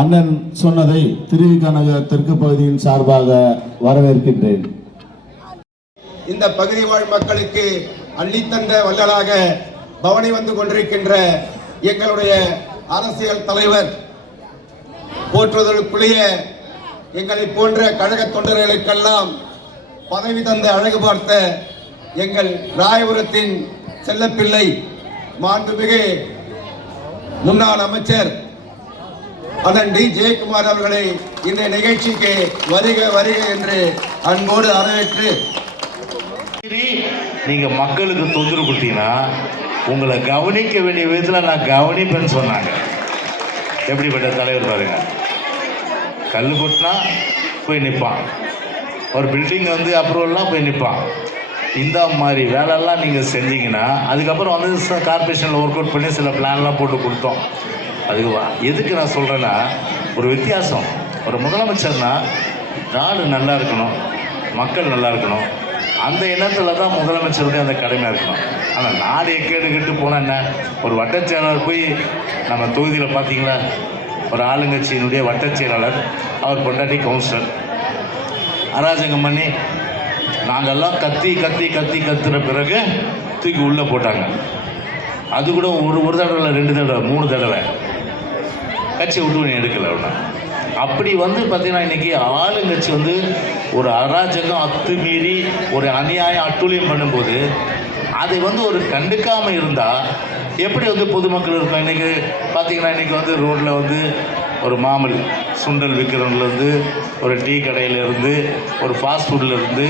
அண்ணன் சொன்னதை திருவிக நகர் தெற்கு பகுதியின் சார்பாக வரவேற்கின்றேன். இந்த பகுதி வாழ் மக்களுக்கு அள்ளித்தந்த வள்ளலாக பவனி வந்து கொண்டிருக்கின்ற எங்களுடைய அரசியல் தலைவர், போற்றுவதற்குரிய எங்களை போன்ற கழக தொண்டர்களுக்கெல்லாம் பதவி தந்த அழகு பார்த்த எங்கள் ராயபுரத்தின் செல்லப்பிள்ளை மாண்புமிகு முன்னாள் அமைச்சர் அண்ணன் டி ஜெயக்குமார் அவர்களை இந்த நிகழ்ச்சிக்கு வருக வருக என்று அன்போடு வரவேற்று, நீங்க மக்களுக்கு தொந்தரவு கொடுத்தீங்கன்னா உங்களை கவனிக்க வேண்டிய விதத்தில் நான் கவனிப்பேன்னு சொன்னாங்க. எப்படிப்பட்ட தலைவர் பாருங்க. கல் கொட்டினா போய் நிற்பான், ஒரு பில்டிங் வந்து அப்ரூவல்லாம் போய் நிற்பான். இந்த மாதிரி வேலையெல்லாம் நீங்கள் செஞ்சீங்கன்னா அதுக்கப்புறம் வந்து கார்பரேஷனில் ஒர்க் அவுட் பண்ணி சில பிளான்லாம் போட்டு கொடுத்தோம். அதுக்கு எதுக்கு நான் சொல்கிறேன்னா, ஒரு வித்தியாசம். ஒரு முதலமைச்சர்னா நாடு நல்லா இருக்கணும், மக்கள் நல்லா இருக்கணும், அந்த எண்ணத்தில் தான் முதலமைச்சருடைய அந்த கடமையாக இருக்கணும். ஆனால் நாடு எக்கேடு போனால் என்ன, ஒரு வட்டச் செயலாளர் போய் நம்ம தொகுதியில் பார்த்தீங்களா, ஒரு ஆளுங்கட்சியினுடைய வட்டச் செயலாளர், அவர் பொண்டாட்டி கவுன்சிலர் அராஜகம் பண்ணி நாங்கள்லாம் கத்துற பிறகு தூக்கி உள்ளே போட்டாங்க. அது கூட ஒரு தடவை இல்லை, 2 தடவை 3 தடவை கட்சி விட்டு எடுக்கலை. ஒன்றா அப்படி வந்து பார்த்தீங்கன்னா இன்றைக்கி ஆளுங்கட்சி வந்து ஒரு அராஜகம் அத்துமீறி ஒரு அநியாயம் அட்டூழியம் பண்ணும்போது அதை வந்து ஒரு கண்டுக்காமல் இருந்தால் எப்படி வந்து பொதுமக்கள் இருக்கும்? இன்றைக்கி பார்த்தீங்கன்னா இன்றைக்கி வந்து ரோட்டில் வந்து ஒரு மாமல் சுண்டல் விற்கிறவங்கலேருந்து, ஒரு டீ கடையிலேருந்து, ஒரு ஃபாஸ்ட் ஃபுட்லேருந்து,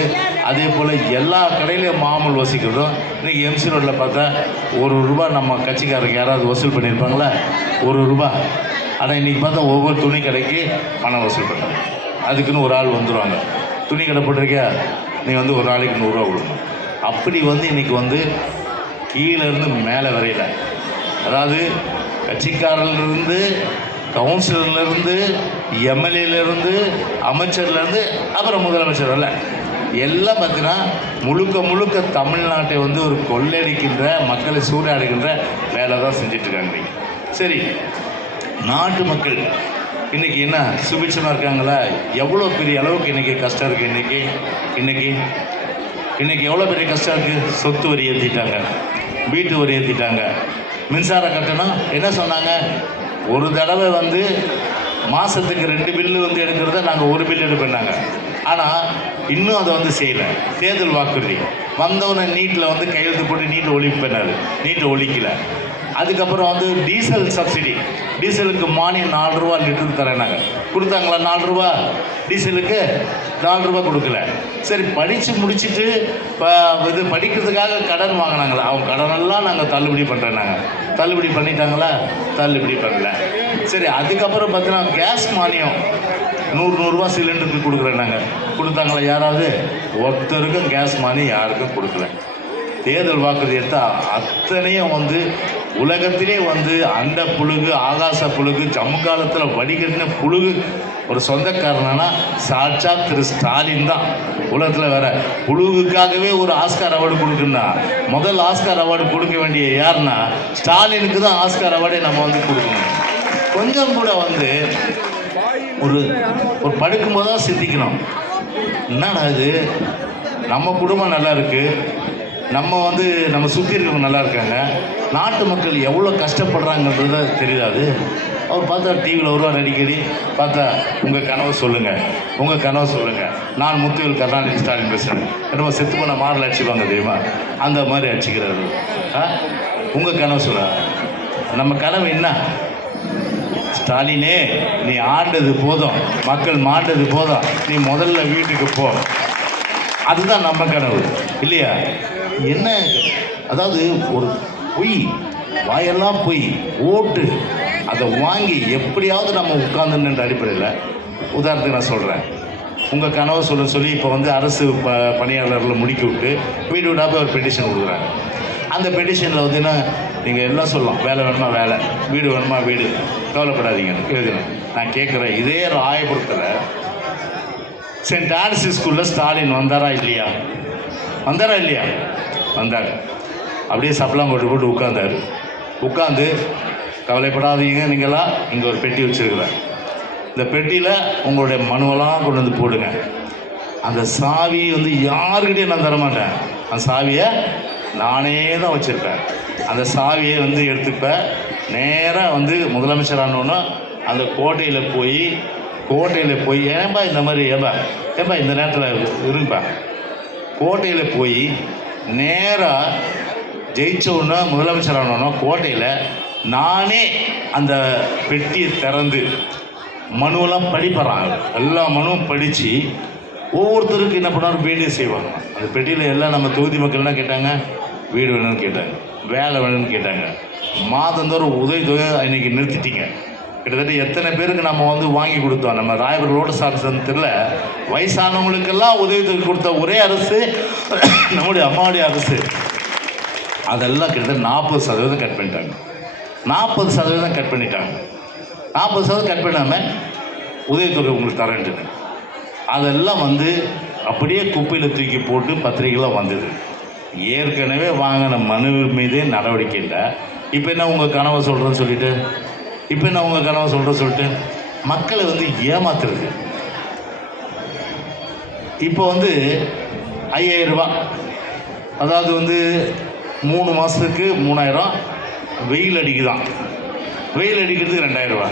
அதே போல் எல்லா கடையிலையும் மாமல் வசிக்கிறதும். இன்றைக்கி எம்சி ரோட்டில் பார்த்தா ₹1 நம்ம கட்சிக்காரருக்கு யாராவது வசூல் பண்ணியிருப்பாங்களா? ₹1. ஆனால் இன்றைக்கி பார்த்தா ஒவ்வொரு துணி கடைக்கு பணம் வசூல் பண்ணுறாங்க. அதுக்குன்னு ஒரு ஆள் வந்துடுவாங்க. துணி கடை போட்டிருக்கியா, நீ வந்து ஒரு நாளைக்கு ₹100 கொடுக்கணும். அப்படி வந்து இன்றைக்கி வந்து கீழேருந்து மேலே வரையில, அதாவது கட்சிக்காரர்லேருந்து, கவுன்சிலர்லேருந்து, எம்எல்ஏலேருந்து, அமைச்சர்லேருந்து, அப்புறம் முதலமைச்சர் வரல, எல்லாம் பார்த்தீங்கன்னா முழுக்க தமிழ்நாட்டை வந்து ஒரு கொள்ளையடிக்கின்ற, மக்களை சூறையாடுகின்ற வேலை தான் செஞ்சிட்ருக்காங்க. சரி, நாட்டு மக்கள் இன்றைக்கி என்ன சுபிட்சமாக இருக்காங்களா? எவ்வளோ பெரிய அளவுக்கு இன்றைக்கி கஷ்டம் இருக்குது. இன்றைக்கி எவ்வளோ பெரிய கஷ்டம் இருக்குது. சொத்து வரி ஏற்றிட்டாங்க, வீட்டு வரி ஏற்றிட்டாங்க, மின்சார கட்டணம் என்ன சொன்னாங்க, ஒரு தடவை வந்து மாதத்துக்கு 2 பில்லு வந்து எடுக்கிறத நாங்கள் 1 பில் எடுப்பேன்னாங்க. ஆனால் இன்னும் அதை வந்து செய்யலை. தேர்தல் வாக்குறுதி வந்தவொடனே நீட்டில் வந்து கையெழுத்து போட்டு நீட்டை ஒழிப்பேனாரு, நீட்டை ஒழிக்கலை. அதுக்கப்புறம் வந்து டீசல் சப்சிடி, டீசலுக்கு மானியம் ₹4 லிட்டருக்கு தரேனாங்க. கொடுத்தாங்களா? ₹4 டீசலுக்கு ₹4 கொடுக்கல. சரி, படித்து முடிச்சுட்டு இது படிக்கிறதுக்காக கடன் வாங்கினாங்களா? அவங்க கடனெல்லாம் நாங்கள் தள்ளுபடி பண்ணுறேன்னாங்க. தள்ளுபடி பண்ணிட்டாங்களா? தள்ளுபடி பண்ணல. சரி, அதுக்கப்புறம் பார்த்தீங்கன்னா கேஸ் மானியம் ₹100 சிலிண்டருக்கு கொடுக்குறேன்னாங்க. கொடுத்தாங்களா? யாராவது ஒருத்தருக்கும் கேஸ் மானியம் யாருக்கும் கொடுக்கல. தேர்தல் வாக்குறுதி எடுத்தால் அத்தனையும் வந்து உலகத்திலே வந்து அண்ட புழுகு, ஆகாச புழுகு, ஜம்மு காலத்தில் வடிகட்டின புழுகு ஒரு சொந்தக்காரனா சாட்சா திரு ஸ்டாலின் தான். உலகத்தில் வேற புழுகுக்காகவே ஒரு ஆஸ்கார் அவார்டு கொடுக்குன்னா முதல் ஆஸ்கார் அவார்டு கொடுக்க வேண்டிய யாருன்னா ஸ்டாலினுக்கு தான் ஆஸ்கார் அவார்டே நம்ம வந்து கொடுக்கணும். கொஞ்சம் கூட வந்து ஒரு ஒரு படுக்கும்போது தான் சிந்திக்கணும், என்னடா இது, நம்ம குடும்பம் நல்லா இருக்குது, நம்ம சுற்றி இருக்கவங்க நல்லா இருக்காங்க, நாட்டு மக்கள் எவ்வளோ கஷ்டப்படுறாங்கன்றத தெரியாது. அவர் பார்த்தா டிவியில் வருவார் அடிக்கடி. பார்த்தா உங்கள் கனவை சொல்லுங்கள், நான் முத்துவேல் கருணாநிதி ஸ்டாலின் பேசுகிறேன். என்னமோ செத்து போன மாடல் அடிச்சுப்பாங்க தெரியுமா, அந்த மாதிரி அடிச்சுக்கிறாரு. உங்கள் கனவு சொல்ல, நம்ம கனவு என்ன? ஸ்டாலினே, நீ ஆண்டது போதும், மக்கள் மாண்டது போதும், நீ முதல்ல வீட்டுக்கு போ. அதுதான் நம்ம கனவு இல்லையா? என்ன, அதாவது ஒரு பொய், வாயெல்லாம் பொய், ஓட்டு அதை வாங்கி எப்படியாவது நம்ம உட்கார்ந்துன்ற அடிப்படையில் உதாரணத்துக்கு நான் சொல்கிறேன். உங்கள் கனவை சொல்லி இப்போ வந்து அரசு பணியாளர்களை முடுக்கி விட்டு வீடு வீடாக போய் ஒரு பெட்டிஷன் கொடுக்குறாங்க. அந்த பெட்டிஷனில் வந்து என்ன நீங்கள் எல்லாம் சொல்லலாம், வேலை வேணுமா வேலை, வீடு வேணுமா வீடு, கவலைப்படாதீங்கன்னு எழுதுனேன். நான் கேட்குறேன், இதே ராயபுரத்தில் சென்ட் ஆன்சி ஸ்கூலில் ஸ்டாலின் வந்தாரா இல்லையா? வந்தாரா இல்லையா? வந்தார். அப்படியே சப்பலாம் போட்டு உட்காந்தார். உட்காந்து கவலைப்படாதீங்க, நீங்களா இங்கே ஒரு பெட்டி வச்சுருக்குறேன், இந்த பெட்டியில் உங்களுடைய மனுவெல்லாம் கொண்டு வந்து போடுங்க. அந்த சாவி வந்து யாருக்கிட்டையும் நான் தரமாட்டேன், அந்த சாவியை நானே தான் வச்சுருப்பேன். அந்த சாவியை வந்து எடுத்துப்பேன். நேராக வந்து முதலமைச்சர் ஆனோன்னா அந்த கோட்டையில் போய் ஏன்பா இந்த மாதிரி ஏன்பா இந்த நேரத்தில் இருப்பா, கோட்டையில் போய் நேராக ஜெயிச்சோன்னா முதலமைச்சர் ஆனோன்னா கோட்டையில் நானே அந்த பெட்டியை திறந்து மனுவெல்லாம் படிப்பறாங்க. எல்லா மனுவும் படித்து ஒவ்வொருத்தருக்கு என்ன பண்ணாலும் வேண்டிய செய்வாங்க. அந்த பெட்டியில் எல்லாம் நம்ம தொகுதி மக்கள் என்ன கேட்டாங்க, வீடு வேணும்னு கேட்டாங்க, வேலை வேணும்னு கேட்டாங்க. மாதந்தோறும் உதவித்தொகை இன்னைக்கு நிறுத்திட்டீங்க. கிட்டத்தட்ட எத்தனை பேருக்கு நம்ம வந்து வாங்கி கொடுத்தோம். நம்ம ராயபுரம் ரோடு சார்ந்தத்தில் வயசானவங்களுக்கெல்லாம் உதவித்தொகை கொடுத்த ஒரே அரசு நம்முடைய அம்மாவுடைய அரசு. அதெல்லாம் கிட்டத்தட்ட 40% கட் பண்ணிட்டாங்க. 40% கட் பண்ணிட்டாங்க. 40% கட் பண்ணாமல் உதவித்தொகை உங்களுக்கு தரேன்ட்டு அதெல்லாம் வந்து அப்படியே குப்பையில் தூக்கி போட்டு பத்திரிகைலாம் வந்தது. ஏற்கனவே வாங்கின மனு மீதே நடவடிக்கை இல்லை. இப்போ என்ன உங்கள் கனவை சொல்கிறேன்னு சொல்லிட்டு மக்களை வந்து ஏமாத்துறது. இப்போ வந்து 5000 ரூபா, அதாவது வந்து 3 மாதத்துக்கு 3000, வெயில் அடிக்குதான், வெயில் அடிக்கிறதுக்கு 2000 ரூபா.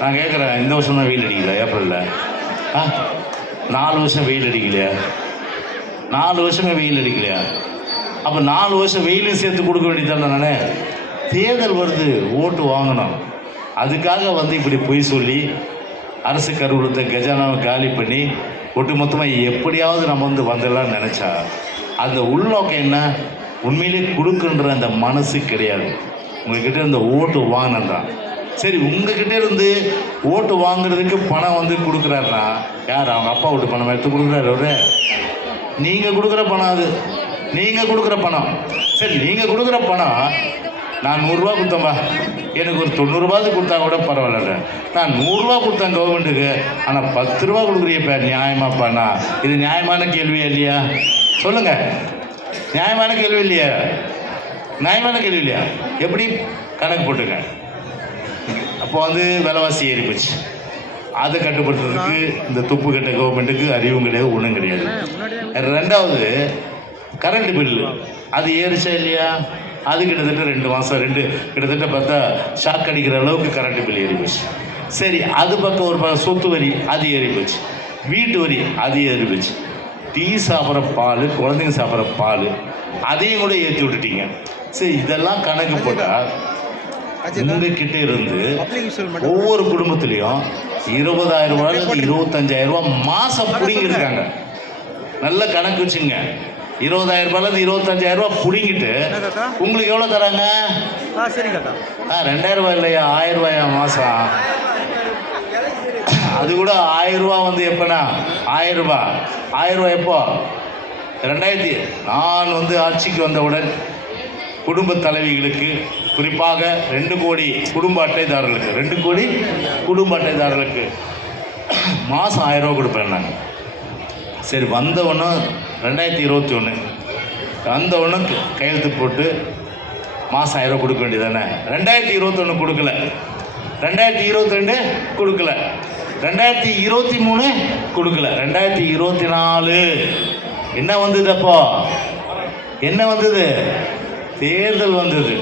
நான் கேட்குறேன், இந்த வருஷம் தான் வெயில் அடிக்கல, ஏப்ரலில் 4 வருஷம் வெயில் அடிக்கலையா? 4 வருஷமே வெயில் அடிக்கலையா? அப்போ 4 வருஷம் வெயிலும் சேர்த்து கொடுக்க வேண்டியதானே. நானே தேர்தல் வருது, ஓட்டு வாங்கணும், அதுக்காக வந்து இப்படி பொய் சொல்லி அரசு கருவூலத்தை கஜானாவை காலி பண்ணி ஒட்டுமொத்தமாக எப்படியாவது நம்ம வந்து வந்துடலாம்னு நினச்சா அந்த உள்நோக்கம் என்ன? உண்மையிலே கொடுக்குன்ற அந்த மனசு கிடையாது. உங்கள்கிட்ட இருந்த ஓட்டு வாங்கினதான். சரி, உங்ககிட்ட இருந்து ஓட்டு வாங்குறதுக்கு பணம் வந்து கொடுக்குறாருன்னா யார்? அவங்க அப்பா வீட்டு பணம் எடுத்து கொடுக்குறாரு அவரு. நீங்கள் கொடுக்குற பணம், அது நீங்கள் கொடுக்குற பணம். சரி, நீங்கள் கொடுக்குற பணம் நான் 100 ரூபா கொடுத்தேன்பா, எனக்கு ஒரு 90 ரூபாய்க்கு கொடுத்தா கூட பரவாயில்ல. நான் 100 ரூபா கொடுத்தேன் கவர்மெண்ட்டுக்கு, ஆனால் 10 ரூபா கொடுக்குறியப்பா, நியாயமாப்பாண்ணா? இது நியாயமான கேள்வியா இல்லையா? சொல்லுங்கள், நியாயமான கேள்வி இல்லையா? நியாயமான கேள்வி இல்லையா? எப்படி கணக்கு போட்டுங்க. அப்போ வந்து விலைவாசி ஏறி போச்சு. அதை கட்டுப்படுத்துறதுக்கு இந்த துப்பு கட்ட கவர்மெண்ட்டுக்கு அறிவும் கிடையாது, ஒன்றும் கிடையாது. 2வது கரண்ட் பில்லு, அது ஏறிச்சா இல்லையா? அது கிட்டத்தட்ட 2 மாதம் கிட்டத்தட்ட பார்த்தா ஷாக் அடிக்கிற அளவுக்கு கரண்ட் பில் ஏறி போச்சு. சரி, அது பக்கம் ஒரு சொத்து வரி அது ஏறி போச்சு, வீட்டு வரி அது ஏறி போச்சு, டீ சாப்பிட்ற பால், குழந்தைங்க சாப்பிட்ற பால் அதையும் கூட ஏற்றி விட்டுட்டீங்க. சரி, இதெல்லாம் கணக்கு போட்டால் உங்ககிட்ட இருந்து ஒவ்வொரு குடும்பத்திலையும் 20,000 ரூபாயிலிருந்து 25,000 ரூபாய் மாதம் பிடிங்கிருக்காங்க. நல்ல கணக்கு வச்சுங்க. 20,000 ரூபாயிலிருந்து 25,000 ரூபாய் பிடிங்கிட்டு உங்களுக்கு எவ்வளோ தராங்க? 2,000 ரூபாய் இல்லையா, 1000 ரூபாயா மாதம்? அது கூட 1000 ரூபா வந்து எப்போனா 1000 ரூபாய் எப்போ? 2000 நான் வந்து ஆட்சிக்கு வந்தவுடன் குடும்ப தலைவிகளுக்கு, குறிப்பாக 2 கோடி குடும்ப அட்டைதாரர்களுக்கு, 2 கோடி குடும்ப அட்டைதாரர்களுக்கு மாதம் 1000 ரூபா கொடுப்பேன் நான். சரி, வந்தவொன்னே 2021 வந்தவொன்னே கையெழுத்து போட்டு மாதம் 1000 ரூபா கொடுக்க வேண்டியதானே. 2021 கொடுக்கல, 2022 கொடுக்கல, 2023 கொடுக்கல, 2024 என்ன வந்தது? அப்போ என்ன வந்தது? தேர்தல் வந்தது.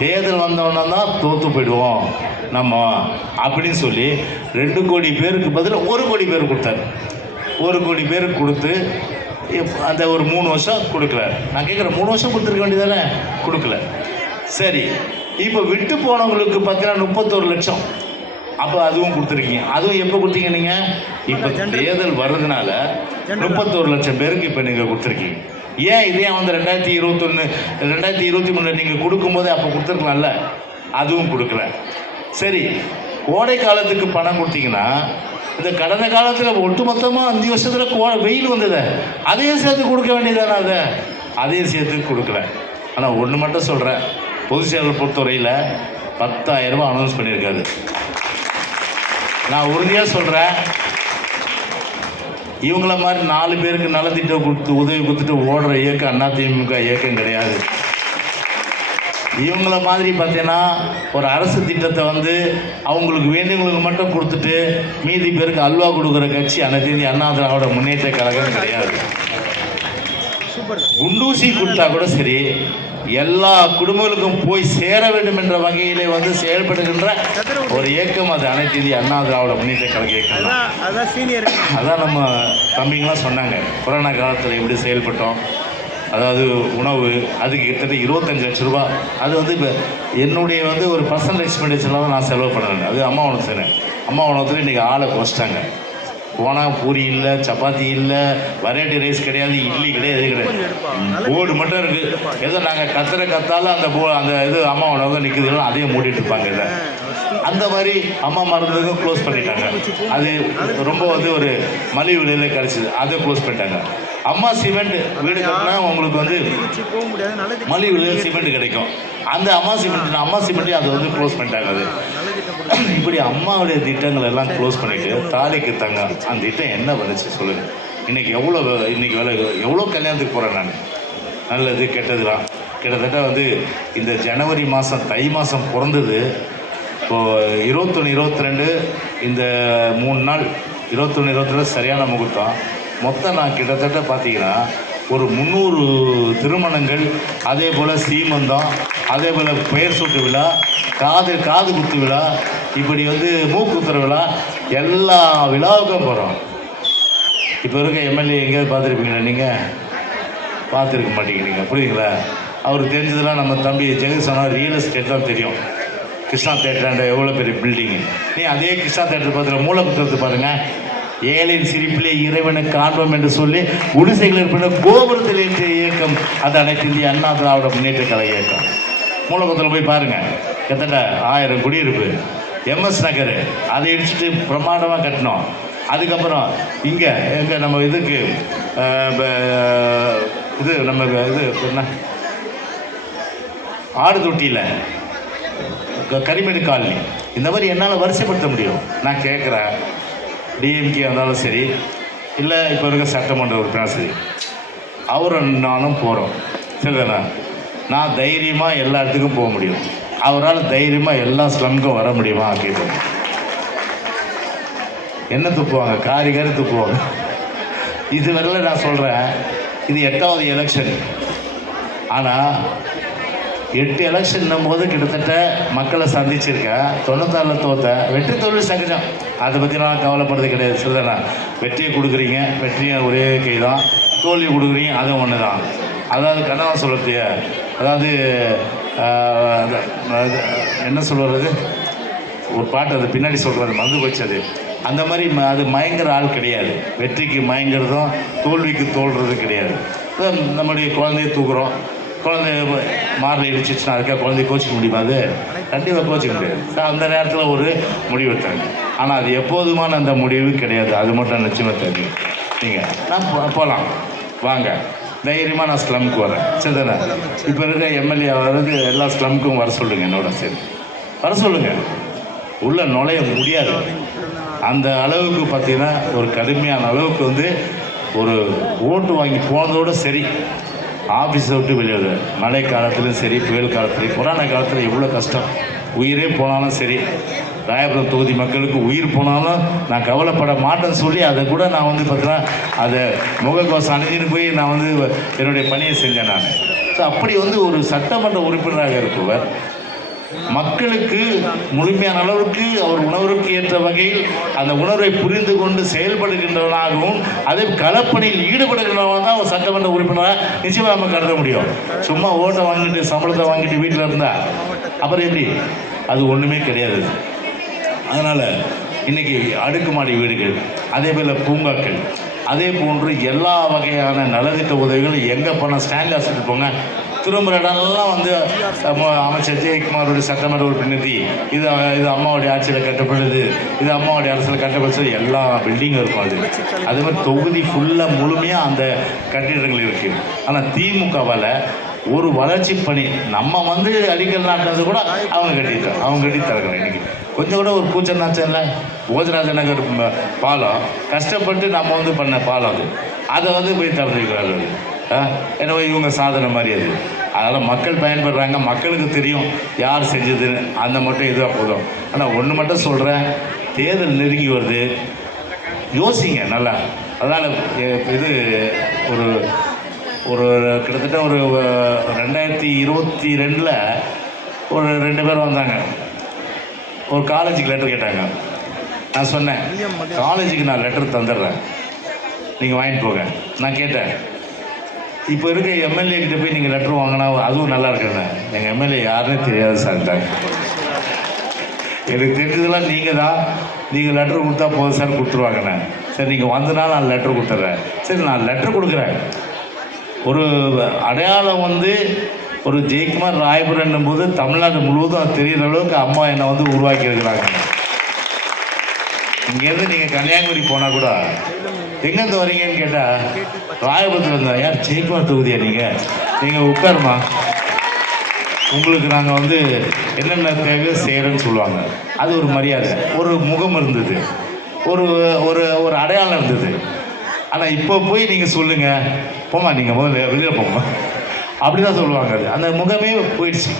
தேர்தல் வந்தோன்னா தான் தோற்று போயிடுவோம் நம்ம அப்படின்னு சொல்லி 2 கோடி பேருக்கு பதில் 1 கோடி பேர் கொடுத்தாரு. 1 கோடி பேருக்கு கொடுத்து அந்த ஒரு 3 வருஷம் கொடுக்கல. நான் கேட்குறேன், 3 வருஷம் கொடுத்துருக்க வேண்டியதானே? கொடுக்கல. சரி, இப்போ விட்டு போனவங்களுக்கு பார்த்தீங்கன்னா 31 லட்சம், அப்போ அதுவும் கொடுத்துருக்கீங்க. அதுவும் எப்போ கொடுத்தீங்க நீங்கள்? இப்போ தேர்தல் வர்றதுனால 31 லட்சம் பேருக்கு இப்போ நீங்கள் கொடுத்துருக்கீங்க. ஏன் இதே வந்து 2021 2023 நீங்கள் கொடுக்கும்போதே அப்போ கொடுத்துருக்கலாம்ல, அதுவும் கொடுக்கல. சரி, கோடை காலத்துக்கு பணம் கொடுத்தீங்கன்னா இந்த கடந்த காலத்தில் ஒட்டுமொத்தமாக 5 வருஷத்தில் வெயில் வந்தது, அதையும் சேர்த்து கொடுக்க வேண்டியதானே, அதையும் சேர்த்து கொடுக்கல. ஆனால் ஒன்று மட்டும் சொல்கிறேன், பொதுச் செயலர் பொறுத்தவரையில் 10,000 ரூபாய் அனௌன்ஸ் பண்ணியிருக்காரு. நான் உறுதியாக சொல்கிறேன், இவங்கள மாதிரி 4 பேருக்கு நலத்திட்டம் கொடுத்து உதவி கொடுத்துட்டு ஓடுற இயக்கம் அதிமுக இயக்கம் கிடையாது. இவங்கள மாதிரி பார்த்தீங்கன்னா ஒரு அரசு திட்டத்தை வந்து அவங்களுக்கு வேண்டியவங்களுக்கு மட்டும் கொடுத்துட்டு மீதி பேருக்கு அல்வா கொடுக்குற கட்சி அனைத்து இந்திய அண்ணா திராவிட முன்னேற்ற கழகம் கிடையாது. குண்டூசி கொடுத்தா கூட சரி, எல்லா குடும்பங்களுக்கும் போய் சேர வேண்டும் என்ற வகையிலே வந்து செயல்படுகின்ற ஒரு இயக்கம் அது அனைத்து இந்திய அண்ணா திராவிட முன்னேற்ற கழக இயக்கம். அதான் நம்ம தம்பிங்களாம் சொன்னாங்க, கொரோனா காலத்தில் எப்படி செயல்பட்டோம். அதாவது உணவு, அதுக்கு கிட்டத்தட்ட 25 லட்சம் ரூபா. அது வந்து இப்போ என்னுடைய வந்து ஒரு பர்சனல் எக்ஸ்பெண்டிச்சர்லாம் நான் செலவு பண்ணேன். அது அம்மா உணவு செய்கிறேன். அம்மா உணவத்தில் இன்றைக்கி ஆளை குறைச்சிட்டாங்க. போனால் பூரி இல்லை, சப்பாத்தி இல்லை, வெரைட்டி ரைஸ் கிடையாது, இட்லி கிடையாது, எது கிடையாது, போர்டு மட்டும் இருக்குது. ஏதோ நாங்கள் கத்தாலும் அந்த இது அம்மா உணவு நிற்குதுலாம் அதையும் மூடிட்டு இருப்பாங்க. இதை அந்த மாதிரி அம்மா மருந்துக்கும் க்ளோஸ் பண்ணிட்டாங்க. அது ரொம்ப வந்து ஒரு மலிவு விலையில் கிடச்சிது, அதை க்ளோஸ் பண்ணிட்டாங்க. அம்மா சிமெண்ட் வீடு கட்டினா உங்களுக்கு வந்து மலிவு விலையில் சிமெண்ட் கிடைக்கும். அந்த அம்மா சிமெண்ட்டையும் அதை வந்து க்ளோஸ் பண்ணிட்டாங்க. அது இப்படி அம்மாவுடைய திட்டங்கள் எல்லாம் க்ளோஸ் பண்ணிவிட்டு தாலிக்கு தங்க அந்த திட்டம் என்ன பண்ணுச்சு சொல்லுங்கள். இன்றைக்கி விலை எவ்வளோ கல்யாணத்துக்கு போகிறேன் நான், நல்லது கெட்டதுலாம். கிட்டத்தட்ட வந்து இந்த ஜனவரி மாதம் தை மாதம் பிறந்தது. இப்போது 21, 22 இந்த 3 நாள் 21, 22 சரியான முகூர்த்தம். மொத்தம் நான் கிட்டத்தட்ட பார்த்தீங்கன்னா ஒரு 300 திருமணங்கள், அதே போல் சீமந்தம், அதே போல் பெயர் சூட்டு விழா, காது குத்து விழா, இப்படி வந்து மூக்குத்துற விழா, எல்லா விழாவுக்கும் போகிறோம். இப்போ இருக்க எம்எல்ஏ எங்கேயாவது பார்த்துருப்பீங்களா? நீங்கள் பார்த்துருக்க மாட்டேங்கிறீங்க, புரியுதுங்களா? அவருக்கு தெரிஞ்சதெல்லாம் நம்ம தம்பி ஜெகதீஷ் சொன்னால் ரியல் எஸ்டேட் தான் தெரியும். கிருஷ்ணா தேட்டராண்ட எவ்வளோ பெரிய பில்டிங்கு. நீ அதே கிருஷ்ணா தேட்டர் பார்த்துட்டு மூலக்குத்துறது பாருங்கள். ஏழையின் சிரிப்பிலே இறைவனை காண்போம் என்று சொல்லி குடிசைகள் இருப்பின கோபுரத்தில் ஏற்றிய இயக்கம் அது அனைத்து இந்திய அண்ணா திராவிட முன்னேற்ற கழக இயக்கம். மூலக்குத்தில் போய் பாருங்கள், கிட்டத்தட்ட 1000 குடியிருப்பு. எம்எஸ் நகர் அதை இடிச்சுட்டு பிரமாண்டமாக கட்டினோம். அதுக்கப்புறம் இங்கே எங்கள் நம்ம இதுக்கு இது நம்ம இது என்ன ஆடு தொட்டியில் கரிமேடு காலனி, இந்த மாதிரி என்னால் வரிசைப்படுத்த முடியும். நான் கேட்குறேன், டிஎம்கே இருந்தாலும் சரி, இல்லை இப்போ இருக்க சட்டமன்ற உறுப்பினர் சரி, அவரும் நானும் போகிறோம் சரிதானே. நான் தைரியமாக எல்லா இடத்துக்கும் போக முடியும், அவரால் தைரியமாக எல்லா ஸ்லம்க்கும் வர முடியுமா? கேட்போம். என்ன துப்புவாங்க? காரி துப்புவாங்க. இது வரையில் நான் சொல்கிறேன், இது 8வது எலெக்ஷன். ஆனால் 8 எலெக்ஷன் போது கிட்டத்தட்ட மக்களை சந்திச்சிருக்கேன். 96 தோத்த வெற்றி தோல்வி சகஜம், அதை பற்றி நான் கவலைப்படுறது கிடையாது. சொல்லுறேன், வெற்றியை கொடுக்குறீங்க, வெற்றியை ஒரே கை தான், தோல்வி கொடுக்குறீங்க அதுவும் ஒன்று தான். அதாவது கண்ணவன் சொல்கிறது, அதாவது என்ன சொல்கிறது, ஒரு பாட்டு அது பின்னாடி சொல்கிறது மறந்து போச்சு. அது அந்த மாதிரி அது மயங்கிற ஆள் கிடையாது. வெற்றிக்கு மயங்கிறதும் தோல்விக்கு தோல்றதும் கிடையாது. நம்முடைய குழந்தைய தூக்குறோம், குழந்தை மாரில் இடிச்சிச்சுன்னா அதுக்காக குழந்தைய கோச்சிக்க முடியுமா? அது கண்டிப்பாக கோச்சிக்க முடியாது. அந்த நேரத்தில் ஒரு முடிவு எடுத்தாங்க. ஆனால் அது எப்போதுமான அந்த முடிவு கிடையாது. அது மட்டும் நிச்சயமாக தெரியும். நீங்கள் நான் போகலாம் வாங்க, தைரியமாக நான் ஸ்லம்க்கு வரேன் சரிதானே. இப்போ இருக்க எம்எல்ஏ வர்றது எல்லா ஸ்லம்க்கும் வர சொல்லுங்கள், என்னோட சரி வர சொல்லுங்கள். உள்ளே நுழைய முடியாது அந்த அளவுக்கு. பார்த்தீங்கன்னா ஒரு கடுமையான அளவுக்கு வந்து ஒரு ஓட்டு வாங்கி போனதோடு சரி, ஆஃபீஸை விட்டு வெளியே மழை காலத்துலையும் சரி, புயல் காலத்துலையும், கொரோனா காலத்தில் எவ்வளோ கஷ்டம். உயிரே போனாலும் சரி, ராயபுரம் தொகுதி மக்களுக்கு உயிர் போனாலும் நான் கவலைப்பட மாட்டேன்னு சொல்லி அதை கூட நான் வந்து பார்த்தீங்கன்னா அதை முகக்கவசம் அணிஞ்சின்னு போய் நான் வந்து என்னுடைய பணியை செஞ்சேன் நான். ஸோ அப்படி வந்து ஒரு சட்டமன்ற உறுப்பினராக இருப்பவர் மக்களுக்கு முழுமையான அளவுக்கு அவர் உணர்வுக்கு ஏற்ற வகையில் அந்த உணர்வை புரிந்து கொண்டு செயல்படுகின்றவனாகவும் அதே களப்பணியில் ஈடுபடுகின்றவன் தான் ஒரு சட்டமன்ற உறுப்பினராக நிச்சயமாக நம்ம கருத முடியும். சும்மா ஓட்டை வாங்கிட்டு சம்பளத்தை வாங்கிட்டு வீட்டில் இருந்தால் அப்புறம் எப்படி? அது ஒன்றுமே கிடையாது. அதனால் இன்றைக்கி அடுக்குமாடி வீடுகள், அதே போல் பூங்காக்கள், அதே போன்று எல்லா வகையான நலத்திட்ட உதவிகளும் எங்கே போனால் ஸ்டான்லி ஹாஸ்பிட்டல் போங்க, திரும்புகிற இடம்லாம் வந்து அமைச்சர் ஜெயக்குமாரோட சட்டமன்ற உறுப்பினர் இது அம்மாவுடைய ஆட்சியில் கட்டப்படுது, இது அம்மாவுடைய அரசில் கட்டப்படுது, எல்லா பில்டிங்கும் இருக்கும். அதே மாதிரி தொகுதி ஃபுல்லாக முழுமையாக அந்த கட்டிடங்கள் இருக்குது. ஆனால் திமுகவால் ஒரு வளர்ச்சி பணி நம்ம வந்து அடிக்கல் நாட்டினது கூட அவங்க கட்டி தரணும். இன்னைக்கு கொஞ்சம் கூட ஒரு கூச்சம் நாச்சம் இல்லை. போஜராஜ நகர் பாலம் கஷ்டப்பட்டு நம்ம வந்து பண்ண பாலம் அதை வந்து போய் திறந்துக்கிறாரு. எனவே இவங்க சாதனை மாதிரி அது. அதனால் மக்கள் பயன்படுறாங்க, மக்களுக்கு தெரியும் யார் செஞ்சதுன்னு, அந்த மட்டும் இதுவாக போதும். ஆனால் ஒன்று மட்டும் சொல்கிறேன், தேர்தல் நெருங்கி வருது, யோசிங்க நல்லா. அதனால் இது ஒரு ஒரு கிட்டத்தட்ட ஒரு 2022 ஒரு 2 பேர் வந்தாங்க, ஒரு காலேஜுக்கு லெட்டர் கேட்டாங்க. நான் சொன்னேன், காலேஜுக்கு நான் லெட்டர் தந்துடுறேன், நீங்கள் வாங்கிட்டு போங்க. நான் கேட்டேன், இப்போ இருக்க எம்எல்ஏ கிட்ட போய் நீங்கள் லெட்டர் வாங்கினா அதுவும் நல்லா இருக்குண்ணே. எங்கள் எம்எல்ஏ யாருன்னே தெரியாது சார்ட்டாங்க. எனக்கு தெரிஞ்சதெல்லாம் நீங்கள் லெட்டர் கொடுத்தா போதும் சார், கொடுத்துருவாங்கண்ணே. சரி நீங்கள் வந்தனால நான் லெட்டர் கொடுத்துட்றேன். சரி நான் லெட்டர் கொடுக்குறேன். ஒரு அடையாளம் வந்து ஒரு ஜெயக்குமார் ராயபுரம் போது தமிழ்நாடு முழுவதும் அது தெரிகிற அளவுக்கு அம்மா என்னை வந்து உருவாக்கி இருக்கிறாங்க. இங்கேருந்து நீங்கள் கன்னியாகுமரி போனால் கூட எங்கேருந்து வரீங்கன்னு கேட்டால் ராயபுரத்தில் இருந்தால், யார் ஜெயக்குமார் தொகுதியா நீங்கள் உட்காருமா, உங்களுக்கு நாங்கள் வந்து என்னென்ன தேவையோ செய்கிறேன்னு சொல்லுவாங்க. அது ஒரு மரியாதை, ஒரு முகம் இருந்தது, ஒரு ஒரு ஒரு அடையாளம் இருந்தது. ஆனால் இப்போ போய் நீங்கள் சொல்லுங்கள், போமா நீங்கள் முதல்ல வெளியில் போமா, அப்படி தான் சொல்லுவாங்க. அது அந்த முகமே போயிடுச்சு.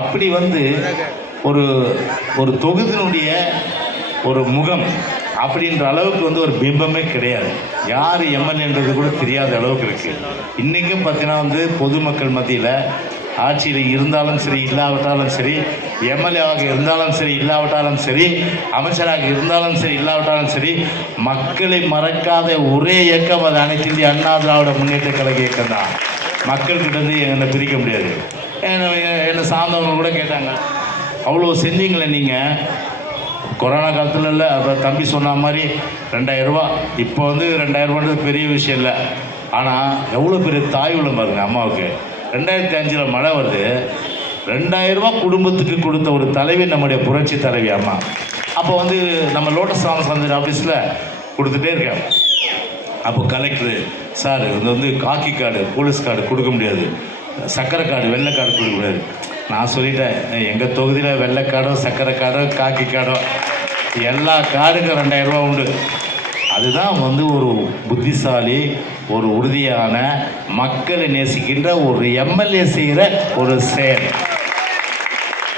அப்படி வந்து ஒரு ஒரு தொகுதியினுடைய ஒரு முகம் அப்படின்ற அளவுக்கு வந்து ஒரு பிம்பமே கிடையாது. யார் எம்எல்ஏன்றது கூட தெரியாத அளவுக்கு இருக்குது. இன்றைக்கும் பார்த்தீங்கன்னா வந்து பொதுமக்கள் மத்தியில் ஆட்சியில் இருந்தாலும் சரி இல்லாவிட்டாலும் சரி, எம்எல்ஏவாக இருந்தாலும் சரி இல்லாவிட்டாலும் சரி, அமைச்சராக இருந்தாலும் சரி இல்லாவிட்டாலும் சரி, மக்களை மறக்காத ஒரே இயக்கம் அது அனைத்து இந்திய அண்ணா திராவிட முன்னேற்ற கழக இயக்கம் தான். மக்கள்கிட்டருந்து என்னை பிரிக்க முடியாது. என்னை சார்ந்தவங்க கூட கேட்டாங்க, அவ்வளோ செஞ்சீங்களே நீங்கள் கொரோனா காலத்தில் இல்லை, அப்புறம் தம்பி சொன்ன மாதிரி 2000 ரூபா, இப்போ வந்து 2000 ரூபான்றது பெரிய விஷயம் இல்லை. ஆனால் எவ்வளோ பெரிய தாய் உள்ளம் பாருங்க அம்மாவுக்கு. 2005 மழை வருது, 2000 ரூபா குடும்பத்துக்கு கொடுத்த ஒரு தலைவி நம்முடைய புரட்சி தலைவி அம்மா. அப்போ வந்து நம்ம லோட்டஸ் தாமஸ் வந்து ஆஃபீஸில் கொடுத்துட்டே இருக்கேன். அப்போ கலெக்டரு சார் இது வந்து காக்கி கார்டு போலீஸ் கார்டு கொடுக்க முடியாது, சக்கரை கார்டு வெள்ளை கார்டு கொடுக்க முடியாது. நான் சொல்லிட்டேன், எங்கள் தொகுதியில் வெள்ளை கார்டோ சக்கரை கார்டோ காக்கி கார்டோ எல்லா கார்டுக்கும் 2000 ரூபா உண்டு. அதுதான் வந்து ஒரு புத்திசாலி, ஒரு உறுதியான, மக்களை நேசிக்கின்ற ஒரு எம்எல்ஏ செய்கிற ஒரு செயல்.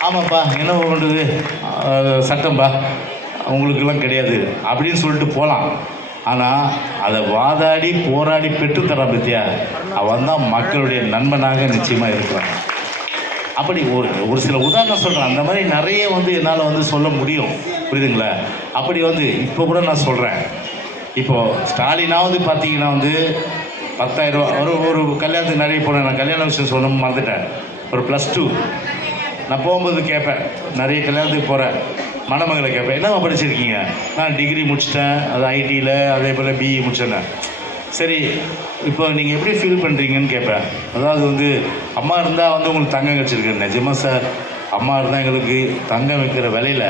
ஆமாப்பா என்ன பண்ணுறது, சட்டம்பா உங்களுக்கெல்லாம் கிடையாது அப்படின்னு சொல்லிட்டு போகலாம். ஆனால் அதை வாதாடி போராடி பெற்றுத்தர பற்றியா அவன் தான் மக்களுடைய நண்பனாக நிச்சயமாக இருக்கிறான். அப்படி ஒரு சில உதாரணம் சொல்கிறேன். அந்த மாதிரி நிறைய வந்து என்னால் வந்து சொல்ல முடியும், புரியுதுங்களா? அப்படி வந்து இப்போ கூட நான் சொல்கிறேன், இப்போது ஸ்டாலினாவது பார்த்தீங்கன்னா வந்து 10,000 ரூபா ஒரு கல்யாணத்துக்கு நிறைய போனேன். நான் கல்யாண விஷயம் சொல்ல மறந்துட்டேன். ஒரு +2 நான் போகும்போது கேட்பேன், நிறைய கல்யாணத்துக்கு போகிறேன், மணமகளை கேட்பேன், என்னம்மா படிச்சிருக்கீங்க? நான் டிகிரி முடிச்சிட்டேன், அது ஐடியில், அதே போல் பிஇ முடிச்சேன். சரி இப்போ நீங்கள் எப்படி ஃபீல் பண்ணுறீங்கன்னு கேட்பேன். அதாவது வந்து அம்மா இருந்தால் வந்து உங்களுக்கு தங்கம் கிடச்சிருக்கு. நிஜமாக சார், அம்மா இருந்தால் எங்களுக்கு தங்கம் வைக்கிற விலையில்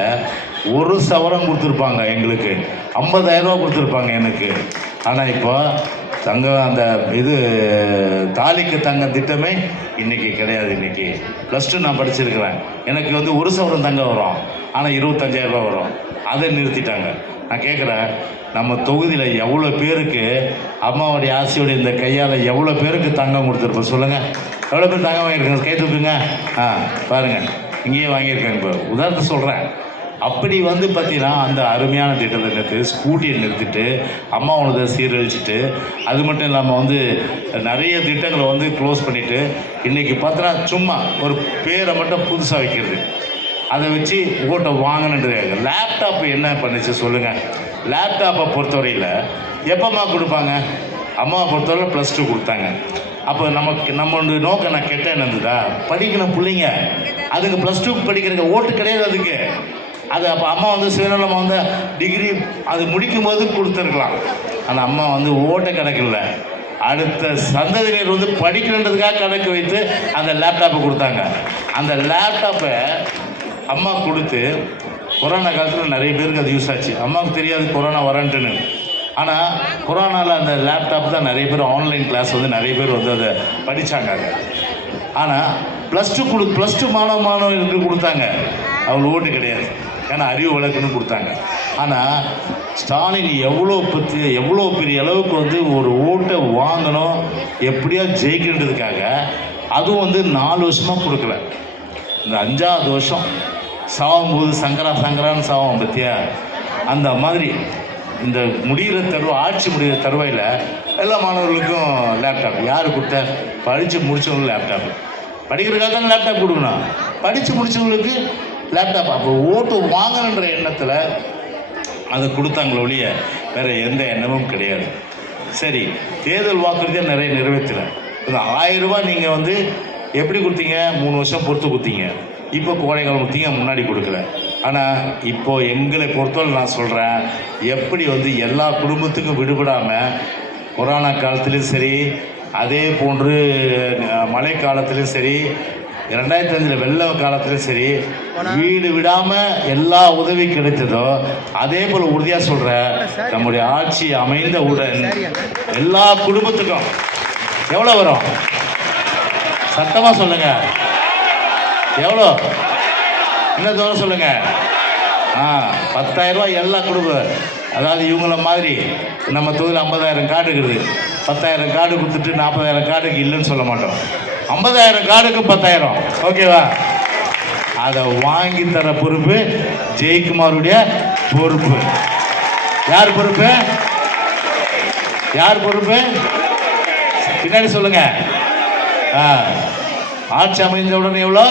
1 சவரம் கொடுத்துருப்பாங்க, எங்களுக்கு 50,000 ரூபா கொடுத்துருப்பாங்க எனக்கு. ஆனால் இப்போ தங்கம் அந்த இது தாலிக்கு தங்க திட்டமே இன்றைக்கி கிடையாது. இன்றைக்கி +2 நான் படிச்சிருக்கிறேன், எனக்கு வந்து 1 சவரம் தங்கம் வரும், ஆனால் 25,000 ரூபா வரும். அதை நிறுத்திட்டாங்க. நான் கேட்குறேன், நம்ம தொகுதியில் எவ்வளோ பேருக்கு அம்மாவுடைய ஆசையோடைய இந்த கையால் எவ்வளோ பேருக்கு தங்கம் கொடுத்துருப்போம் சொல்லுங்கள்? எவ்வளோ பேர் தங்கம் வாங்கியிருக்காங்க? கை தூக்குங்க. பாருங்கள், இங்கேயே வாங்கியிருக்காங்க. இப்போ உதாரணத்தை சொல்கிறேன். அப்படி வந்து பார்த்தீங்கன்னா அந்த அருமையான திட்டத்தை நிறுத்தி ஸ்கூட்டியை நிறுத்திட்டு அம்மாவோட சீரழிச்சிட்டு, அது மட்டும் இல்லாமல் வந்து நிறைய திட்டங்களை வந்து க்ளோஸ் பண்ணிவிட்டு, இன்றைக்கி பார்த்தோன்னா சும்மா ஒரு பேரை மட்டும் புதுசாக வைக்கிறது, அதை வச்சு ஓட்டை வாங்கணுன்றது. லேப்டாப் என்ன பண்ணிச்சு சொல்லுங்கள்? லேப்டாப்பை பொறுத்தவரையில் எப்போம்மா கொடுப்பாங்க? அம்மாவை பொறுத்தவரை +2 கொடுத்தாங்க. அப்போ நம்மளோட நோக்கம் நான் கெட்ட என்னதுதா? படிக்கணும் பிள்ளைங்க, அதுக்கு +2 படிக்கிறதுக்கு ஓட்டு கிடையாது அதுக்கு. அது அப்போ அம்மா வந்து சுயநலமாக வந்து டிகிரி அது முடிக்கும் போது கொடுத்துருக்கலாம். ஆனால் அம்மா வந்து ஓட்டை கிடைக்கல. அடுத்த சந்ததியினர் வந்து படிக்கணுன்றதுக்காக கணக்கு வைத்து அந்த லேப்டாப்பை கொடுத்தாங்க. அந்த லேப்டாப்பை அம்மா கொடுத்து கொரோனா காலத்தில் நிறைய பேருக்கு அது யூஸ் ஆச்சு. அம்மாவுக்கு தெரியாது கொரோனா வரன்ட்டுன்னு. ஆனால் கொரோனாவில் அந்த லேப்டாப் தான் நிறைய பேர் ஆன்லைன் கிளாஸ் வந்து நிறைய பேர் வந்து அதை படித்தாங்க. ஆனால் ப்ளஸ் டூ மாணவர்களுக்கு கொடுத்தாங்க. அவங்க ஓட்டு கிடையாது, ஏன்னா அறிவு வளர்க்கணும்னு கொடுத்தாங்க. ஆனால் ஸ்டாலின் எவ்வளோ பெரிய அளவுக்கு வந்து ஒரு ஓட்டை வாங்கணும், எப்படியா ஜெயிக்கணுன்றதுக்காக அதுவும் வந்து 4 வருஷமாக கொடுக்கல. இந்த 5ஆவது வருஷம் சாகும்போது சங்கரான்னு சாவோம் பற்றியா, அந்த மாதிரி இந்த ஆட்சி முடிகிற தருவாயில் எல்லா மாணவர்களுக்கும் லேப்டாப் யார் கொடுத்த? படித்து முடித்தவங்களுக்கு லேப்டாப். படிக்கிறதுக்காக தான் லேப்டாப் கொடுக்கணும், படித்து முடித்தவங்களுக்கு லேப்டாப். அப்போ ஓட்டு வாங்கணுன்ற எண்ணத்தில் அதை கொடுத்தாங்களே ஒழிய வேறு எந்த எண்ணமும் கிடையாது. சரி, தேர்தல் வாக்குறுதியாக நிறைய நிறைவேற்றலை. இந்த 1000 ரூபாய் நீங்கள் வந்து எப்படி கொடுத்தீங்க? 3 வருஷம் பொறுத்து கொடுத்தீங்க. இப்போ கோடைக்காலம் கொடுத்தீங்க, முன்னாடி கொடுக்கல. ஆனால் இப்போது எங்களை பொறுத்தவரை நான் சொல்கிறேன், எப்படி வந்து எல்லா குடும்பத்துக்கும் விடுபடாமல் கொரோனா காலத்துலேயும் சரி, அதே போன்று மழை காலத்துலேயும் சரி, 2005 வெள்ள காலத்துலேயும் சரி, வீடு விடாமல் எல்லா உதவி கிடைத்ததோ அதே போல் உறுதியாக சொல்கிறேன், நம்முடைய ஆட்சி அமைந்த உடன் எல்லா குடும்பத்துக்கும் எவ்வளோ வரும்? சத்தமாக சொல்லுங்கள், எவ்வளோ? என்ன தூரம் சொல்லுங்கள்? 10,000 ரூபாய் எல்லா குடும்பம். அதாவது இவங்கள மாதிரி நம்ம தொகுதியில் 50,000 கார்டு இருக்குது. 10,000 கார்டு கொடுத்துட்டு 40,000 கார்டுக்கு இல்லைன்னு சொல்ல மாட்டோம். 50,000 கார்டுக்கு 10,000, ஓகேவா? அதை வாங்கி தர பொறுப்பு ஜெயக்குமாருடைய பொறுப்பு. யார் பொறுப்பு? யார் பொறுப்பு? பின்னாடி சொல்லுங்க. ஆட்சி அமைந்த உடனே எவ்வளோ?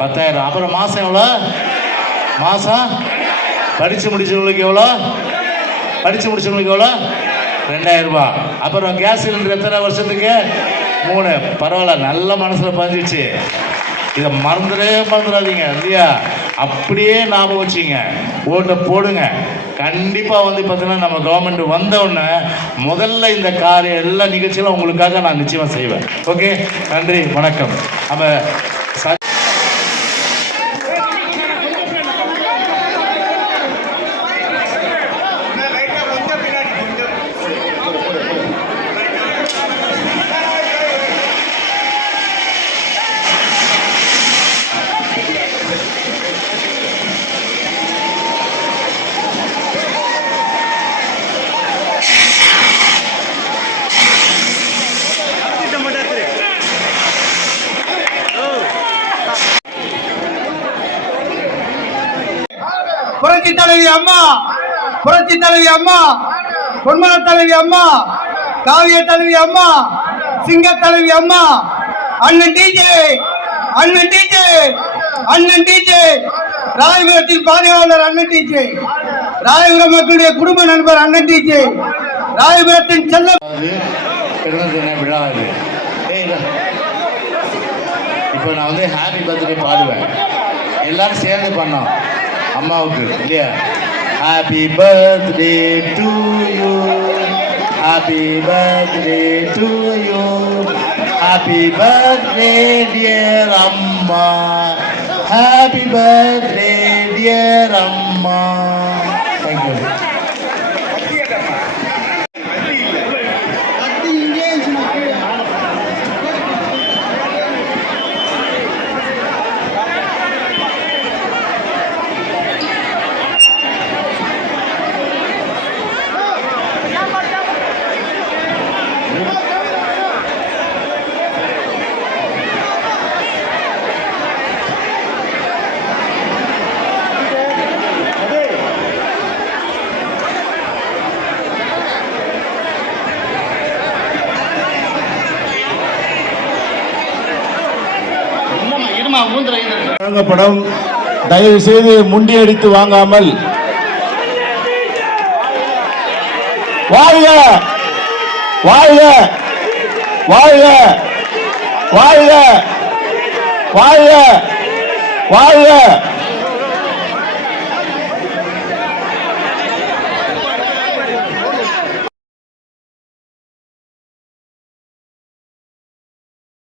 10,000. அப்புறம் மாதம் எவ்வளோ? மாதம் படித்து முடிச்சவங்களுக்கு எவ்வளோ? படித்து முடிச்சவங்களுக்கு எவ்வளோ? 2,000 ரூபாய். அப்புறம் கேஸ் சிலிண்டர் எத்தனை வருஷத்துக்கு? 3. பரவாயில்ல, நல்ல மனசில் பதிஞ்சிச்சு. இதை மறந்துடாதீங்க இல்லையா? அப்படியே ஞாபகம் வச்சுங்க, ஓட்டை போடுங்க. கண்டிப்பாக வந்து பார்த்தீங்கன்னா நம்ம கவர்மெண்ட் வந்தவுடனே முதல்ல இந்த காரியம் எல்லா நிகழ்ச்சிகளும் உங்களுக்காக நான் நிச்சயமாக செய்வேன். ஓகே, நன்றி, வணக்கம். நம்ம புரட்சி தலைவி அம்மா, புரட்சி தலைவி அம்மா, பொன்மன தலைவி அம்மா, காவிய தலைவி அம்மா, சிங்க தலைவி அம்மா, அண்ணன் டிஜே, அண்ணன் டிஜே, அண்ணன் டிஜே, ராயபுரத்தின் பாதுகாவலர் அண்ணன் டிஜே, ராயபுரம் மக்களுடைய குடும்ப நண்பர் அண்ணன் டிஜே, ராயபுரத்தின் செல்ல விழா. இப்போ நான் வந்து ஹாப்பி பர்த்டே பாடுவேன், எல்லாரும் சேர்ந்து பண்ணோம் அம்மாவுக்கு இல்லையா? Happy birthday to you, happy birthday to you, happy birthday dear அம்மா, ஹாப்பி பர்த்டே டியர் அம்மா. தேங்க்யூ. வழங்கப்படும். தயவு செய்து முண்டியடித்து வாங்காமல். வாழ்க வாழ்க வாழ்க வாழ்க வாழ்க வாழ்க